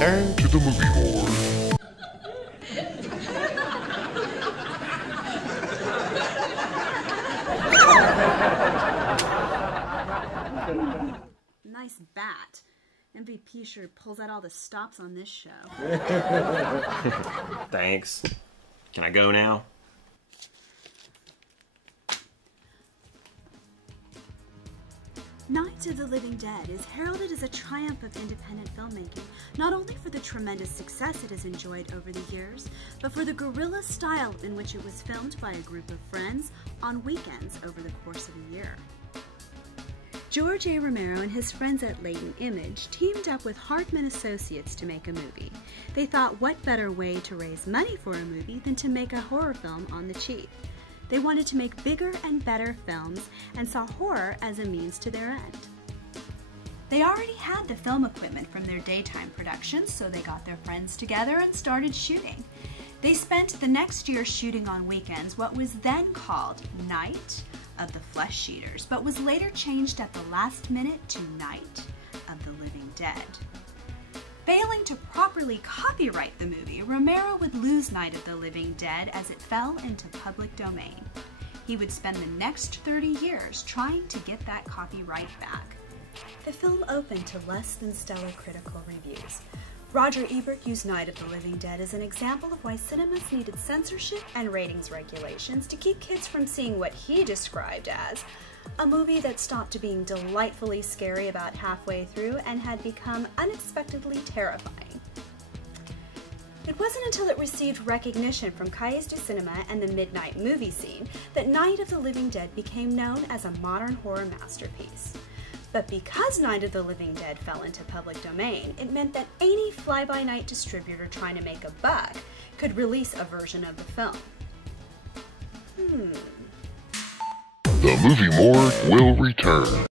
return to the Movie Morgue. Nice bat. MVP sure pulls out all the stops on this show. Thanks. Can I go now? Night of the Living Dead is heralded as a triumph of independent filmmaking, not only for the tremendous success it has enjoyed over the years, but for the guerrilla style in which it was filmed by a group of friends on weekends over the course of a year. George A. Romero and his friends at Leighton Image teamed up with Hartman Associates to make a movie. They thought what better way to raise money for a movie than to make a horror film on the cheap. They wanted to make bigger and better films and saw horror as a means to their end. They already had the film equipment from their daytime productions, so they got their friends together and started shooting. They spent the next year shooting on weekends what was then called Night of the Flesh Eaters, but was later changed at the last minute to Night of the Living Dead. Failing to properly copyright the movie, Romero would lose Night of the Living Dead as it fell into public domain. He would spend the next 30 years trying to get that copyright back. The film opened to less than stellar critical reviews. Roger Ebert used Night of the Living Dead as an example of why cinemas needed censorship and ratings regulations to keep kids from seeing what he described as a movie that stopped being delightfully scary about halfway through and had become unexpectedly terrifying. It wasn't until it received recognition from Cahiers du Cinema and the midnight movie scene that Night of the Living Dead became known as a modern horror masterpiece. But because Night of the Living Dead fell into public domain, it meant that any fly-by-night distributor trying to make a buck could release a version of the film. The Movie Morgue will return.